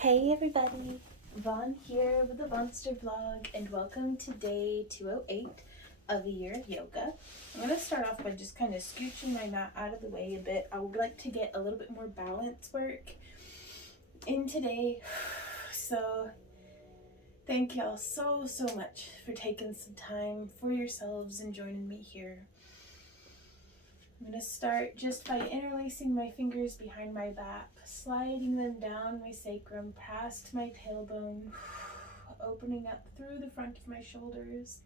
Hey everybody, Vaughn here with the Vonster vlog, and welcome to day 208 of a year of yoga. I'm going to start off by just kind of scooching my mat out of the way a bit. I would like to get a little bit more balance work in today, so thank y'all so much for taking some time for yourselves and joining me here. I'm going to start just by interlacing my fingers behind my back, sliding them down my sacrum, past my tailbone, opening up through the front of my shoulders.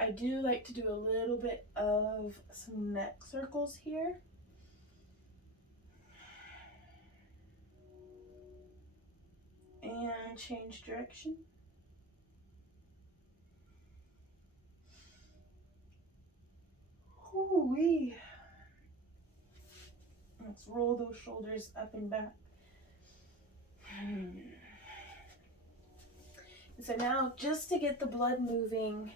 I do like to do a little bit of some neck circles here. And change direction. Ooh-wee. Let's roll those shoulders up and back. So now, just to get the blood moving,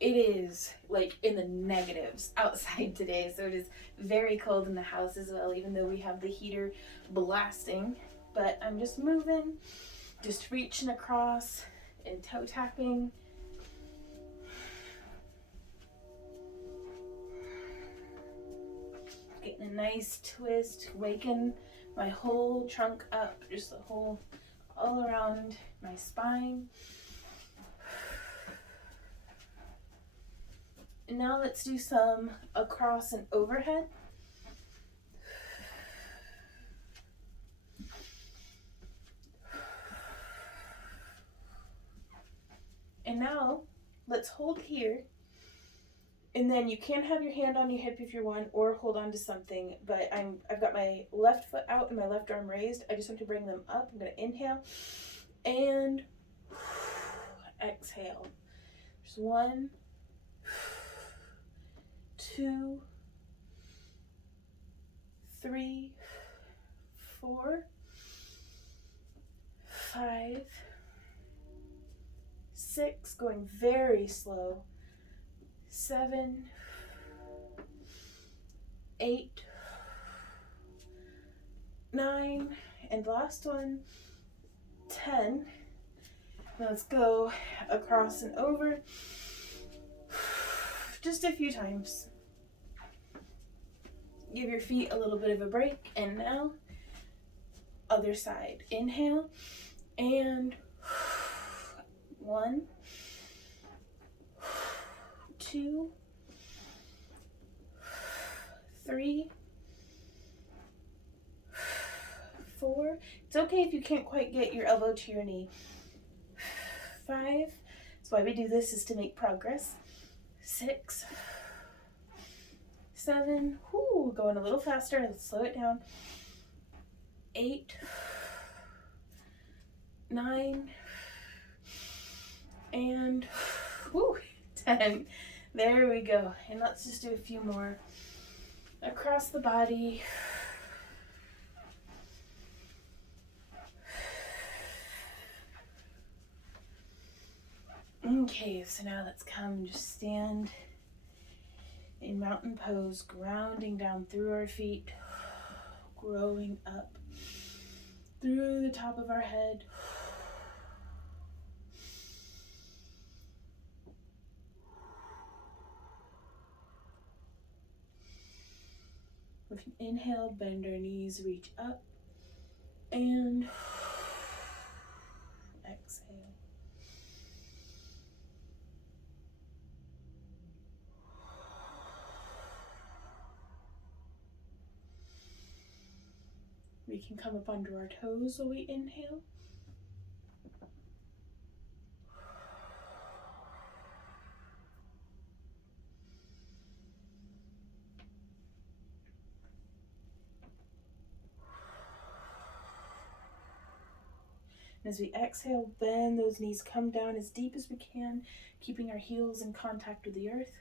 it is like in the negatives outside today, so it is very cold in the house as well, even though we have the heater blasting. But I'm just moving, just reaching across and toe tapping. Getting a nice twist, waking my whole trunk up, just the whole, all around my spine. And now let's do some across and overhead. And now let's hold here. And then you can have your hand on your hip if you want, or hold on to something, but I've got my left foot out and my left arm raised. I just want to bring them up. I'm going to inhale and exhale. Just 1, 2, 3, 4, 5, 6, going very slow, 7, 8, 9, and last one, 10. Now let's go across and over just a few times. Give your feet a little bit of a break, and now other side. Inhale and 1, 2, 3, 4. It's okay if you can't quite get your elbow to your knee. 5. That's why we do this, is to make progress. 6, 7. Whoo, going a little faster. Let's slow it down. 8, 9, and 10. There we go. And let's just do a few more across the body. Okay, so now let's come just stand in mountain pose, grounding down through our feet, growing up through the top of our head. With an inhale, bend our knees, reach up, and exhale. We can come up onto our toes while we inhale. And as we exhale, bend those knees, come down as deep as we can, keeping our heels in contact with the earth.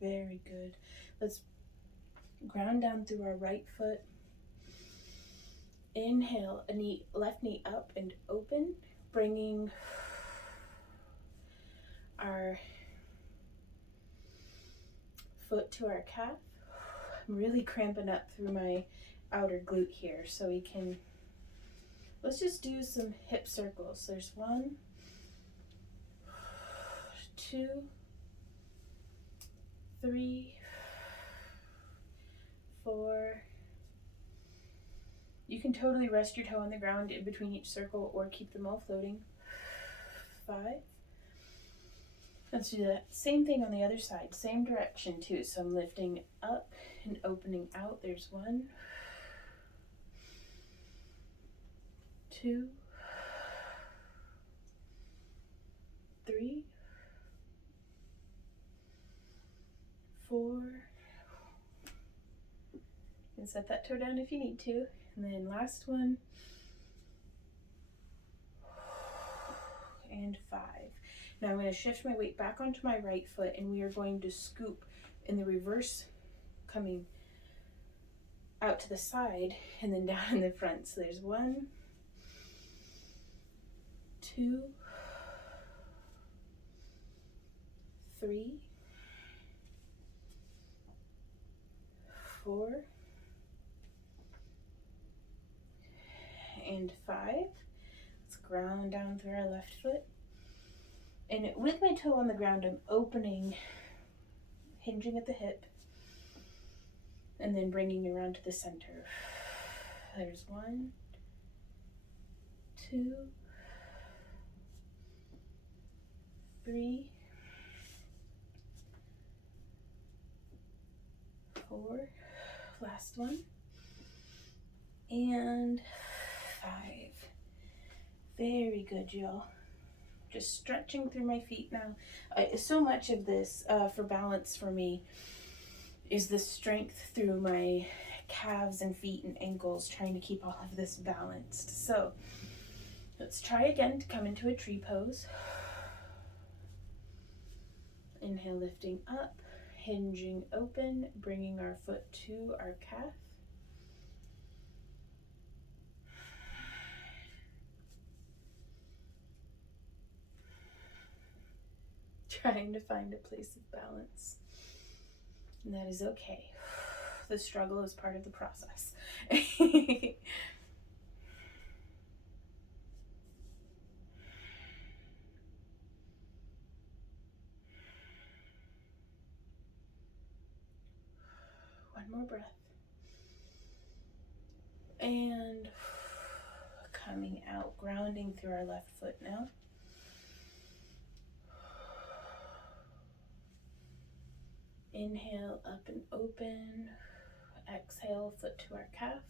Very good. Let's ground down through our right foot. Inhale, left knee up and open, bringing our foot to our calf. I'm really cramping up through my outer glute here, so we can, let's just do some hip circles. There's 1, 2, 3, 4. You can totally rest your toe on the ground in between each circle or keep them all floating. 5. Let's do that same thing on the other side, same direction too. So I'm lifting up and opening out. There's 1, 2, 3, 4. You can set that toe down if you need to. And then last one. And 5. Now I'm going to shift my weight back onto my right foot, and we are going to scoop in the reverse, coming out to the side and then down in the front. So there's 1, 2, 3, 4, and 5. Let's ground down through our left foot. And with my toe on the ground, I'm opening, hinging at the hip, and then bringing around to the center. There's 1, 2, 3, 4, last one, and 5. Very good, y'all. Just stretching through my feet now. So much of this for balance for me is the strength through my calves and feet and ankles, trying to keep all of this balanced. So let's try again to come into a tree pose. Inhale, lifting up, hinging open, bringing our foot to our calf. Trying to find a place of balance. And that is okay. The struggle is part of the process. One more breath. And coming out, grounding through our left foot now. Inhale, up and open. Exhale, foot to our calf.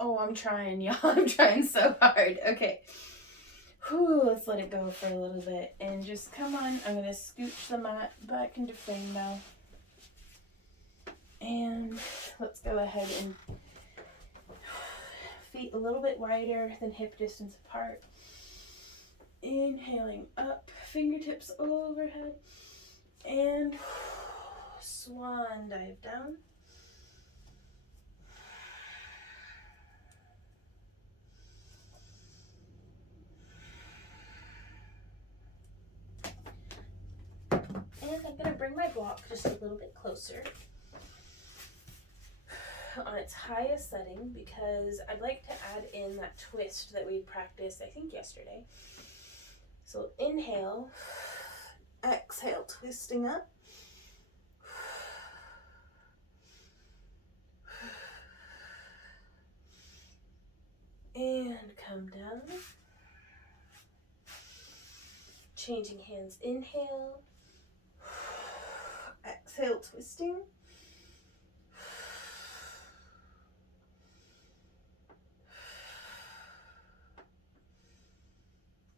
Oh, I'm trying, y'all. I'm trying so hard. Okay. Whew, let's let it go for a little bit. And just come on. I'm going to scooch the mat back into frame now. And let's go ahead and feet a little bit wider than hip distance apart. Inhaling up, fingertips overhead. And swan dive down. And I'm going to bring my block just a little bit closer on its highest setting, because I'd like to add in that twist that we practiced, I think, yesterday. So inhale, exhale, twisting up. And come down. Changing hands, inhale, exhale, twisting.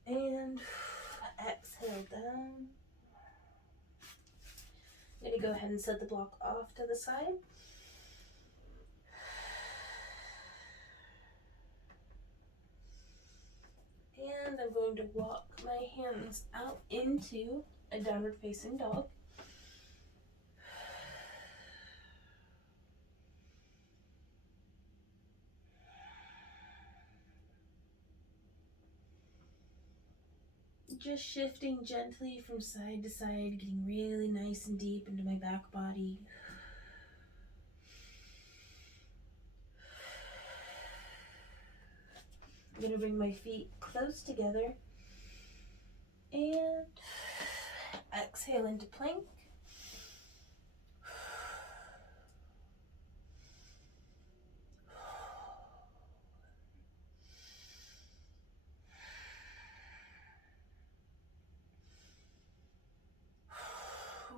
And exhale down. I'm going to go ahead and set the block off to the side. And I'm going to walk my hands out into a downward facing dog. Just shifting gently from side to side, getting really nice and deep into my back body. I'm going to bring my feet close together and exhale into plank.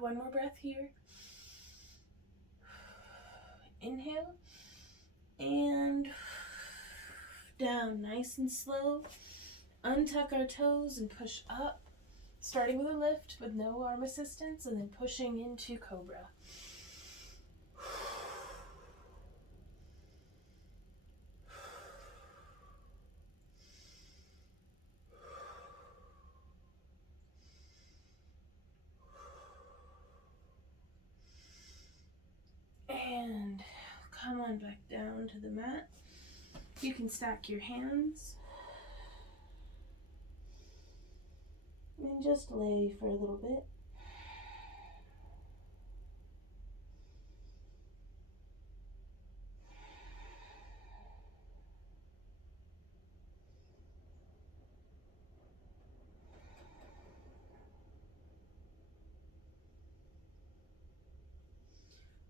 One more breath here. Inhale and down, nice and slow. Untuck our toes and push up, starting with a lift with no arm assistance and then pushing into cobra. And come on back down to the mat. You can stack your hands and just lay for a little bit.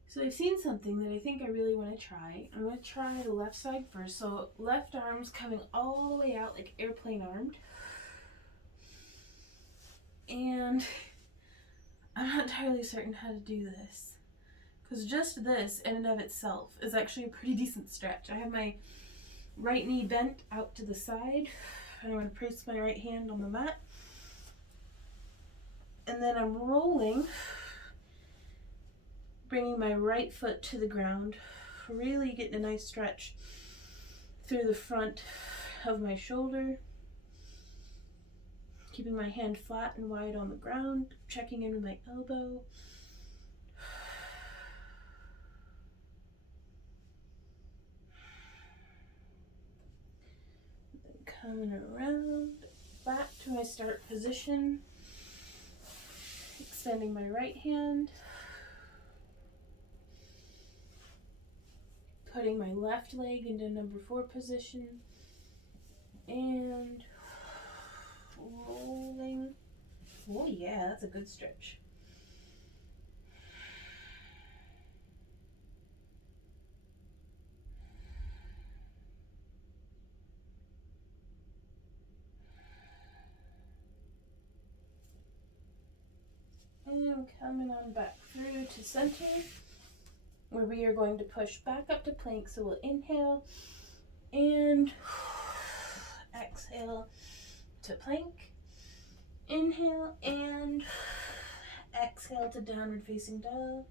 So I've seen something that I think I really want to try. I'm going to try the left side first. So left arm's coming all the way out like airplane armed. And I'm not entirely certain how to do this, because just this in and of itself is actually a pretty decent stretch. I have my right knee bent out to the side, and I'm going to place my right hand on the mat. And then I'm rolling, bringing my right foot to the ground, really getting a nice stretch through the front of my shoulder. Keeping my hand flat and wide on the ground, checking in with my elbow. Then coming around, back to my start position. Extending my right hand. Putting my left leg into number 4 position. And rolling. Oh yeah, that's a good stretch. And coming on back through to center, where we are going to push back up to plank. So we'll inhale and exhale to plank. Inhale and exhale to downward facing dog.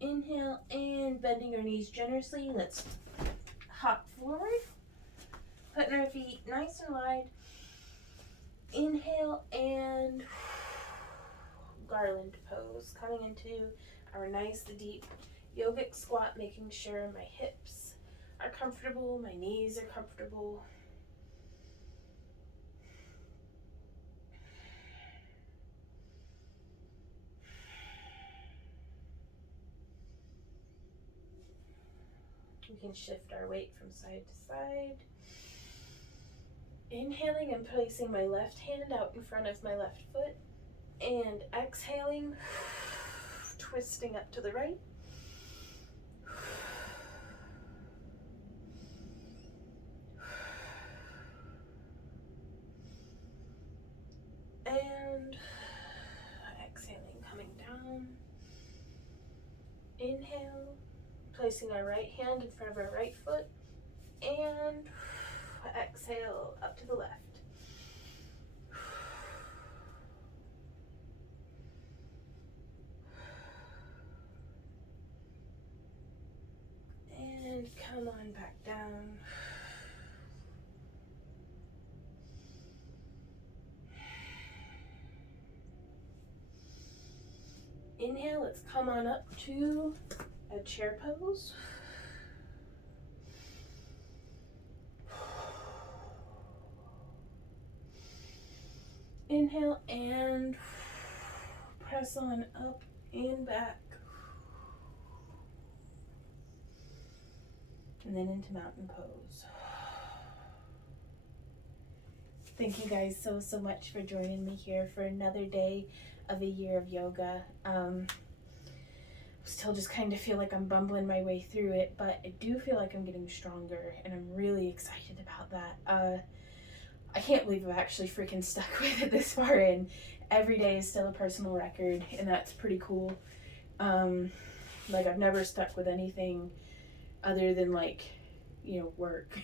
Inhale and bending our knees generously. Let's hop forward, putting our feet nice and wide. Inhale and garland pose, coming into our nice deep yogic squat, making sure my hips are comfortable, my knees are comfortable. We can shift our weight from side to side. Inhaling and placing my left hand out in front of my left foot, and exhaling, twisting up to the right. And exhaling, coming down. Inhale, placing our right hand in front of our right foot, and exhale up to the left. come on back down. Inhale, let's come on up to a chair pose. Inhale and press on up and back. And then into mountain pose. Thank you guys so much for joining me here for another day of a year of yoga. Still just kind of feel like I'm bumbling my way through it, but I do feel like I'm getting stronger, and I'm really excited about that. I can't believe I've actually freaking stuck with it this far in. Every day is still a personal record, and that's pretty cool. Like, I've never stuck with anything other than, like, you know, work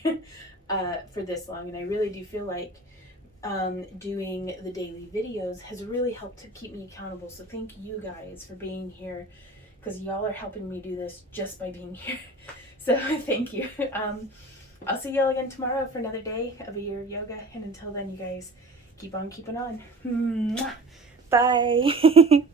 for this long, and I really do feel like doing the daily videos has really helped to keep me accountable. So thank you guys for being here, because y'all are helping me do this just by being here. So thank you. I'll see y'all again tomorrow for another day of a year of yoga, and until then, you guys keep on keeping on. Bye.